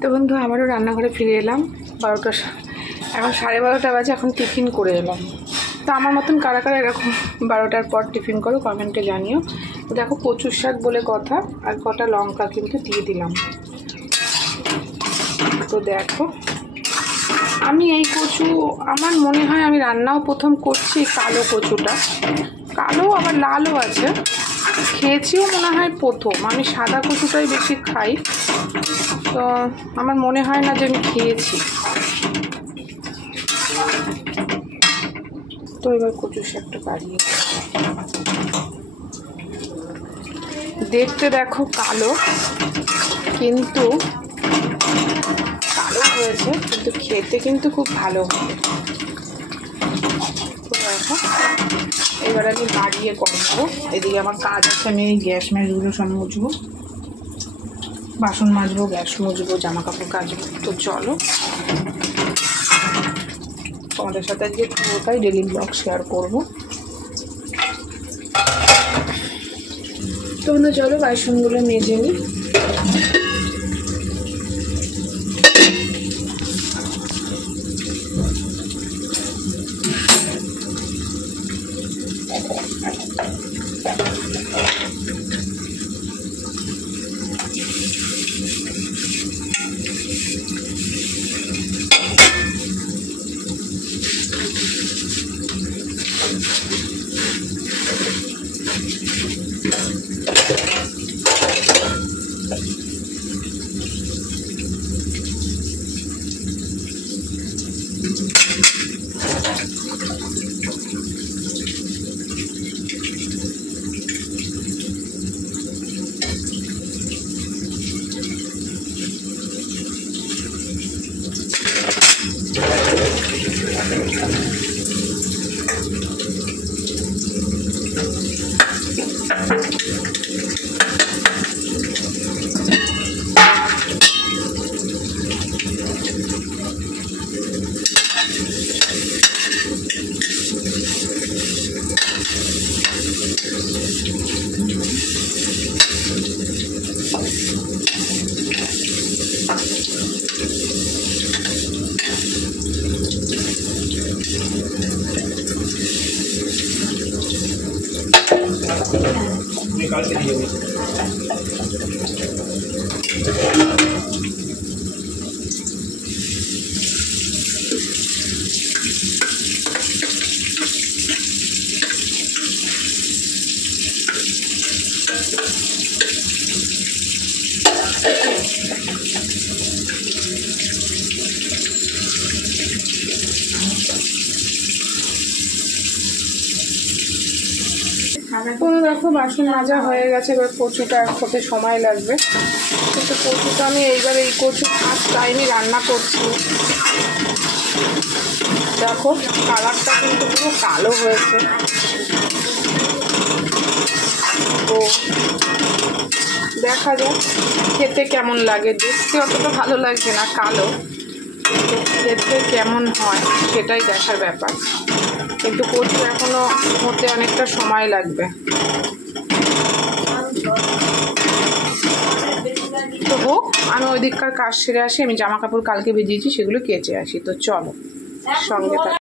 তো বন্ধু আবারও রান্নাঘরে ফিরে এলাম 12টা, এখন 12:30 বাজে। এখন টিফিন করে এলাম। তো আমার মতন কারা কারা এরকম 12টার পর টিফিন করো কমেন্টে জানিও। দেখো কচুর শাক বলে কথা, আর কটা লঙ্কা কিন্তু দিয়ে দিলাম। তো দেখো আমি এই কচু, আমার মনে হয় আমি রান্নাও প্রথম করছি কালো কচুটা। কালো আবার লালও আছে, খেয়েছিও মনে হয় প্রথম। আমি সাদা কচুটাই বেশি খাই, তো আমার মনে হয় না যে আমি খেয়েছি। তো এবার কচুর শাকটা বাড়িয়ে দেখতে দেখো কালো, কিন্তু কালো হয়েছে, কিন্তু খেতে কিন্তু খুব ভালো হবে। তো দেখো এবার আমি বাড়িয়ে করবো। এদিকে আমার কাজ আছে, আমি এই গ্যাস ম্যাচগুলো সব মুছবো, বাসন মাজবো, গ্যাস মুছবো, জামা কাপড় কাচবো। তো চলো তোমাদের সাথে আজকে পুরোটাই ডেলি ব্লগ শেয়ার করবো। তো চলো বাসনগুলো মেজে নিই। निकाल के दिए তো দেখো বাসন মাজা হয়ে গেছে। এবার কচুটা হতে সময় লাগবে, কিন্তু কচুটা আমি এইবার এই কচু ফার্স্ট টাইমই রান্না করছি। দেখো কালারটা কিন্তু পুরো কালো হয়েছে। তো দেখা যাক খেতে কেমন লাগে। দেখতে অতটা ভালো লাগছে না কালো, খেতে কেমন হয় সেটাই দেখার ব্যাপার। কিন্তু কচু এখনো হতে অনেকটা সময় লাগবে। তো হোক, আমি ওই দিককার কাজ সেরে আসি। আমি জামা কাপড় কালকে ভিজিয়েছি, সেগুলো কেচে আসি। তো চলো সঙ্গে থাকো।